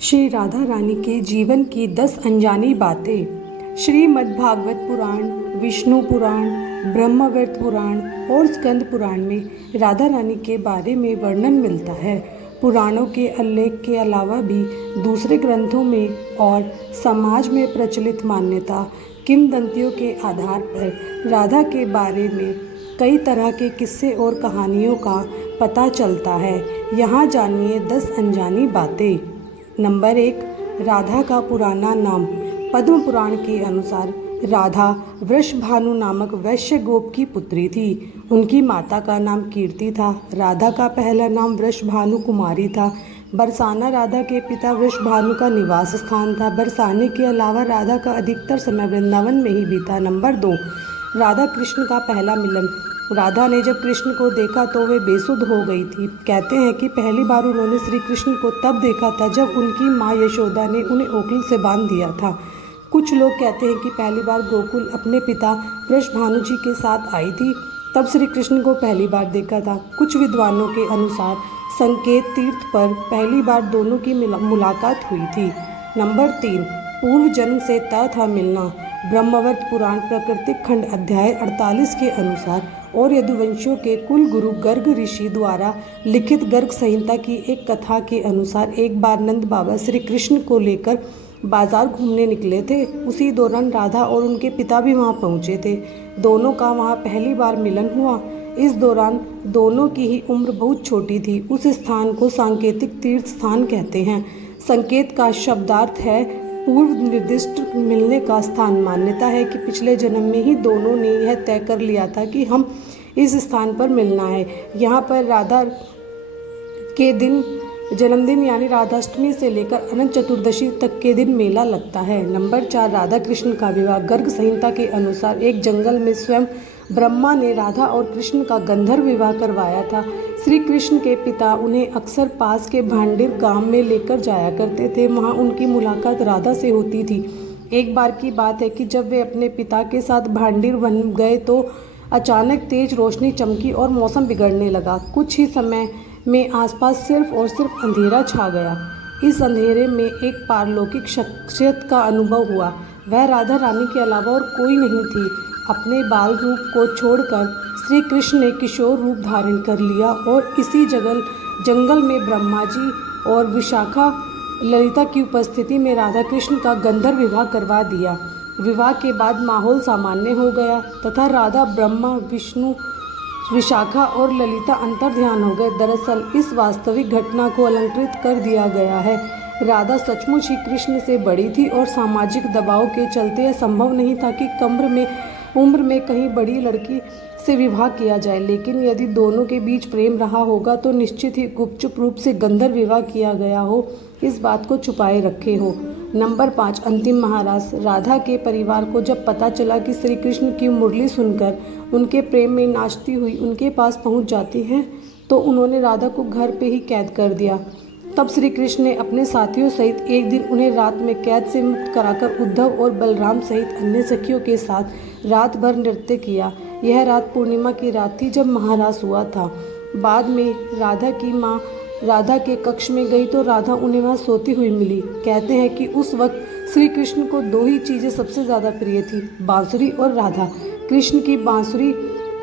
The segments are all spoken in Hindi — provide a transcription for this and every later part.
श्री राधा रानी के जीवन की 10 अनजानी बातें। श्रीमद् भागवत पुराण, विष्णु पुराण, ब्रह्मवैवर्त पुराण और स्कंद पुराण में राधा रानी के बारे में वर्णन मिलता है। पुराणों के उल्लेख के अलावा भी दूसरे ग्रंथों में और समाज में प्रचलित मान्यता किंवदंतियों के आधार पर राधा के बारे में कई तरह के किस्से और कहानियों का पता चलता है। यहाँ जानिए 10 अनजानी बातें। नंबर 1, राधा का पुराना नाम। पद्म पुराण के अनुसार राधा वृषभानु नामक वैश्य गोप की पुत्री थी। उनकी माता का नाम कीर्ति था। राधा का पहला नाम वृषभानु कुमारी था। बरसाना राधा के पिता वृषभानु का निवास स्थान था। बरसाने के अलावा राधा का अधिकतर समय वृंदावन में ही बीता। नंबर 2, राधा कृष्ण का पहला मिलन। राधा ने जब कृष्ण को देखा तो वे बेसुध हो गई थी। कहते हैं कि पहली बार उन्होंने श्री कृष्ण को तब देखा था जब उनकी माँ यशोदा ने उन्हें ओखली से बांध दिया था। कुछ लोग कहते हैं कि पहली बार गोकुल अपने पिता वृषभानु जी के साथ आई थी, तब श्री कृष्ण को पहली बार देखा था। कुछ विद्वानों के अनुसार संकेत तीर्थ पर पहली बार दोनों की मुलाकात हुई थी। नंबर 3, पूर्व जन्म से तय था मिलना। ब्रह्मवैवर्त पुराण प्राकृतिक खंड अध्याय 48 के अनुसार और यदुवंशियों के कुल गुरु गर्ग ऋषि द्वारा लिखित गर्ग संहिता की एक कथा के अनुसार एक बार नंद बाबा श्री कृष्ण को लेकर बाजार घूमने निकले थे। उसी दौरान राधा और उनके पिता भी वहां पहुंचे थे। दोनों का वहां पहली बार मिलन हुआ। इस दौरान दोनों की ही उम्र बहुत छोटी थी। उस स्थान को सांकेतिक तीर्थ स्थान कहते हैं। संकेत का शब्दार्थ है पूर्व निर्दिष्ट मिलने का स्थान। मान्यता है कि पिछले जन्म में ही दोनों ने यह तय कर लिया था कि हम इस स्थान पर मिलना है। यहाँ पर राधा के दिन जन्मदिन यानी राधाष्टमी से लेकर अनंत चतुर्दशी तक के दिन मेला लगता है। नंबर 4, राधा कृष्ण का विवाह। गर्ग संहिता के अनुसार एक जंगल में स्वयं ब्रह्मा ने राधा और कृष्ण का गंधर्व विवाह करवाया था। श्री कृष्ण के पिता उन्हें अक्सर पास के भांडिर गांव में लेकर जाया करते थे। वहां उनकी मुलाकात राधा से होती थी। एक बार की बात है कि जब वे अपने पिता के साथ भांडिर बन गए तो अचानक तेज रोशनी चमकी और मौसम बिगड़ने लगा। कुछ ही समय में आसपास सिर्फ और सिर्फ अंधेरा छा गया। इस अंधेरे में एक पारलौकिक शख्सियत का अनुभव हुआ। वह राधा रानी के अलावा और कोई नहीं थी। अपने बाल रूप को छोड़कर श्री कृष्ण ने किशोर रूप धारण कर लिया और इसी जंगल में ब्रह्मा जी और विशाखा ललिता की उपस्थिति में राधा कृष्ण का गंधर्व विवाह करवा दिया। विवाह के बाद माहौल सामान्य हो गया तथा राधा, ब्रह्मा, विष्णु, विशाखा और ललिता अंतर्ध्यान हो गए। दरअसल इस वास्तविक घटना को अलंकृत कर दिया गया है। राधा सचमुच ही कृष्ण से बड़ी थी और सामाजिक दबाव के चलते यह संभव नहीं था कि उम्र में कहीं बड़ी लड़की से विवाह किया जाए। लेकिन यदि दोनों के बीच प्रेम रहा होगा तो निश्चित ही गुपचुप रूप से गंधर्व विवाह किया गया हो, इस बात को छुपाए रखे हो। नंबर 5, अंतिम महारास। राधा के परिवार को जब पता चला कि श्री कृष्ण की मुरली सुनकर उनके प्रेम में नाचती हुई उनके पास पहुंच जाती हैं तो उन्होंने राधा को घर पे ही कैद कर दिया। तब श्री कृष्ण ने अपने साथियों सहित एक दिन उन्हें रात में कैद से मुक्त कराकर उद्धव और बलराम सहित अन्य सखियों के साथ रात भर नृत्य किया। यह रात पूर्णिमा की रात थी जब महारास हुआ था। बाद में राधा की माँ राधा के कक्ष में गई तो राधा उन्हें वहाँ सोती हुई मिली। कहते हैं कि उस वक्त श्री कृष्ण को 2 ही चीज़ें सबसे ज़्यादा प्रिय थी, बांसुरी और राधा। कृष्ण की बांसुरी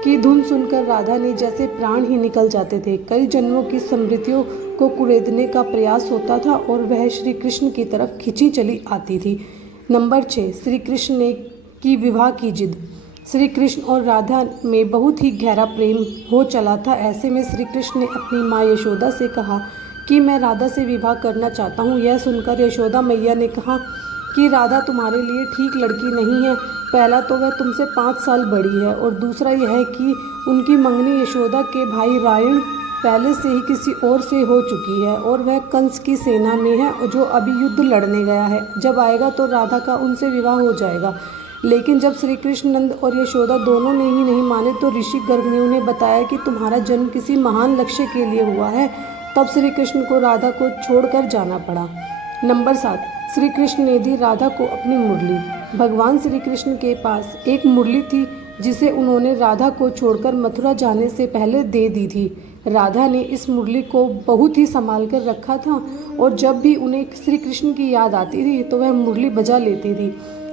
की धुन सुनकर राधा ने जैसे प्राण ही निकल जाते थे। कई जन्मों की स्मृतियों को कुरेदने का प्रयास होता था और वह श्री कृष्ण की तरफ खिंची चली आती थी। नंबर 6, श्री कृष्ण ने की विवाह की जिद। श्री कृष्ण और राधा में बहुत ही गहरा प्रेम हो चला था। ऐसे में श्री कृष्ण ने अपनी माँ यशोदा से कहा कि मैं राधा से विवाह करना चाहता हूँ। यह सुनकर यशोदा मैया ने कहा कि राधा तुम्हारे लिए ठीक लड़की नहीं है। पहला तो वह तुमसे 5 साल बड़ी है और दूसरा यह है कि उनकी मंगनी यशोदा के भाई रायण पहले से ही किसी और से हो चुकी है और वह कंस की सेना में है जो अभी युद्ध लड़ने गया है। जब आएगा तो राधा का उनसे विवाह हो जाएगा। लेकिन जब श्री कृष्ण, नंद और यशोदा दोनों ने ही नहीं माने तो ऋषि गर्ग ने उन्हें बताया कि तुम्हारा जन्म किसी महान लक्ष्य के लिए हुआ है। तब श्री कृष्ण को राधा को छोड़कर जाना पड़ा। नंबर 7, श्री कृष्ण ने दी राधा को अपनी मुरली। भगवान श्री कृष्ण के पास एक मुरली थी जिसे उन्होंने राधा को छोड़कर मथुरा जाने से पहले दे दी थी। राधा ने इस मुरली को बहुत ही संभाल कर रखा था और जब भी उन्हें श्री कृष्ण की याद आती थी तो वह मुरली बजा लेती थी।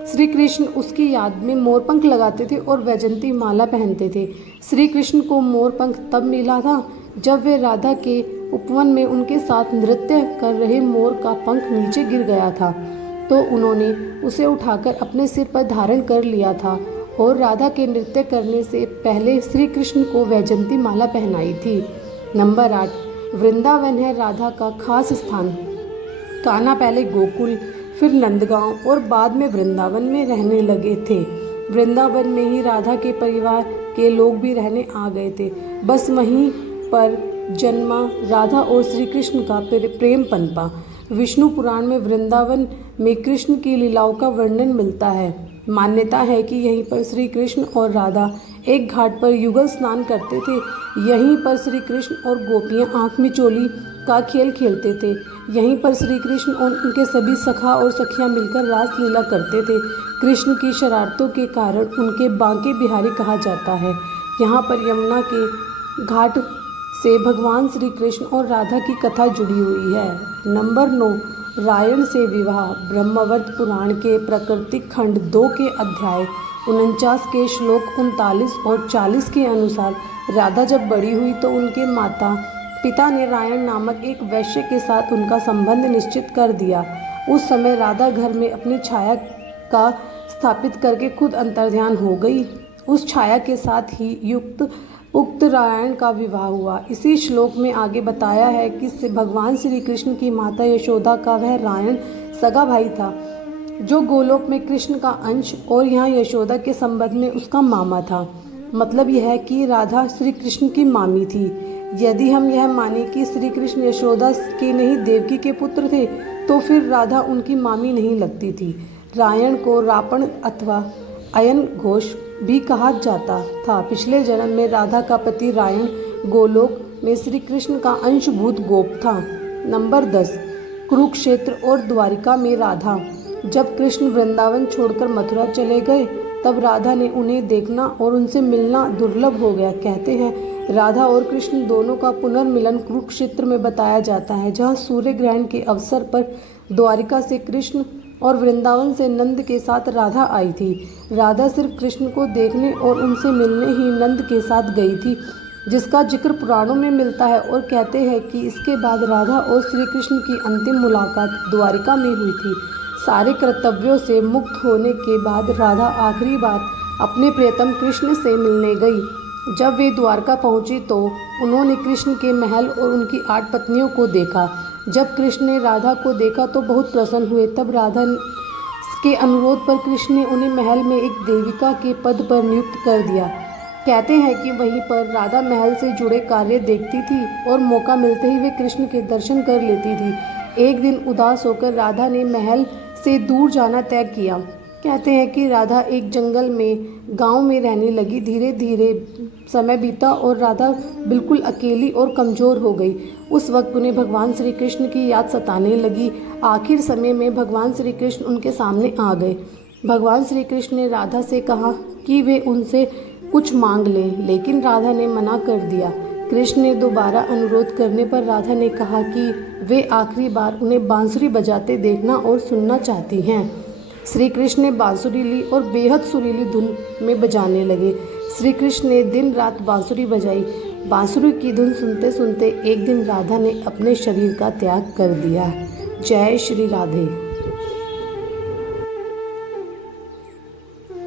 श्री कृष्ण उसकी याद में मोरपंख लगाते थे और वैजंती माला पहनते थे। श्री कृष्ण को मोरपंख तब मिला था जब वे राधा के उपवन में उनके साथ नृत्य कर रहे मोर का पंख नीचे गिर गया था, तो उन्होंने उसे उठाकर अपने सिर पर धारण कर लिया था और राधा के नृत्य करने से पहले श्री कृष्ण को वैजंती माला पहनाई थी। नंबर 8, वृंदावन है राधा का खास स्थान। कान्हा पहले गोकुल, फिर नंदगांव और बाद में वृंदावन में रहने लगे थे। वृंदावन में ही राधा के परिवार के लोग भी रहने आ गए थे। बस वहीं पर जन्मा राधा और श्री कृष्ण का प्रेम पनपा। विष्णु पुराण में वृंदावन में कृष्ण की लीलाओं का वर्णन मिलता है। मान्यता है कि यहीं पर श्री कृष्ण और राधा एक घाट पर युगल स्नान करते थे। यहीं पर श्री कृष्ण और गोपियां आँख मिचोली का खेल खेलते थे। यहीं पर श्री कृष्ण और उनके सभी सखा और सखियां मिलकर रास लीला करते थे। कृष्ण की शरारतों के कारण उनके बांके बिहारी कहा जाता है। यहाँ पर यमुना के घाट से भगवान श्री कृष्ण और राधा की कथा जुड़ी हुई है। नंबर 9, रायण से विवाह। ब्रह्मवत पुराण के प्राकृतिक खंड 2 के अध्याय 49 के श्लोक 39 और 40 के अनुसार राधा जब बड़ी हुई तो उनके माता पिता ने रायण नामक एक वैश्य के साथ उनका संबंध निश्चित कर दिया। उस समय राधा घर में अपनी छाया का स्थापित करके खुद अंतर्ध्यान हो गई। उस छाया के साथ ही उक्त रायण का विवाह हुआ। इसी श्लोक में आगे बताया है कि भगवान श्री कृष्ण की माता यशोदा का वह रायण सगा भाई था, जो गोलोक में कृष्ण का अंश और यहाँ यशोदा के संबंध में उसका मामा था। मतलब यह है कि राधा श्री कृष्ण की मामी थी। यदि हम यह माने कि श्री कृष्ण यशोदा के नहीं देवकी के पुत्र थे, तो फिर राधा उनकी मामी नहीं लगती थी। रायण को रापण अथवा अयन घोष भी कहा जाता था। पिछले जन्म में राधा का पति रायण गोलोक में श्री कृष्ण का अंशभूत गोप था। नंबर 10, कुरुक्षेत्र और द्वारिका में राधा। जब कृष्ण वृंदावन छोड़कर मथुरा चले गए तब राधा ने उन्हें देखना और उनसे मिलना दुर्लभ हो गया। कहते हैं राधा और कृष्ण दोनों का पुनर्मिलन कुरुक्षेत्र में बताया जाता है, जहाँ सूर्य ग्रहण के अवसर पर द्वारिका से कृष्ण और वृंदावन से नंद के साथ राधा आई थी। राधा सिर्फ कृष्ण को देखने और उनसे मिलने ही नंद के साथ गई थी, जिसका जिक्र पुराणों में मिलता है और कहते हैं कि इसके बाद राधा और श्री कृष्ण की अंतिम मुलाकात द्वारिका में हुई थी। सारे कर्तव्यों से मुक्त होने के बाद राधा आखिरी बार अपने प्रियतम कृष्ण से मिलने गई। जब वे द्वारका पहुंची तो उन्होंने कृष्ण के महल और उनकी 8 पत्नियों को देखा। जब कृष्ण ने राधा को देखा तो बहुत प्रसन्न हुए। तब राधा के अनुरोध पर कृष्ण ने उन्हें महल में एक देविका के पद पर नियुक्त कर दिया। कहते हैं कि वहीं पर राधा महल से जुड़े कार्य देखती थी और मौका मिलते ही वे कृष्ण के दर्शन कर लेती थी। एक दिन उदास होकर राधा ने महल से दूर जाना तय किया। कहते हैं कि राधा एक जंगल में गांव में रहने लगी। धीरे धीरे समय बीता और राधा बिल्कुल अकेली और कमज़ोर हो गई। उस वक्त उन्हें भगवान श्री कृष्ण की याद सताने लगी। आखिर समय में भगवान श्री कृष्ण उनके सामने आ गए। भगवान श्री कृष्ण ने राधा से कहा कि वे उनसे कुछ मांग लें, लेकिन राधा ने मना कर दिया। कृष्ण ने दोबारा अनुरोध करने पर राधा ने कहा कि वे आखिरी बार उन्हें बांसुरी बजाते देखना और सुनना चाहती हैं। श्री कृष्ण ने बांसुरी ली और बेहद सुरीली धुन में बजाने लगे। श्री कृष्ण ने दिन रात बांसुरी बजाई। बांसुरी की धुन सुनते सुनते एक दिन राधा ने अपने शरीर का त्याग कर दिया। जय श्री राधे।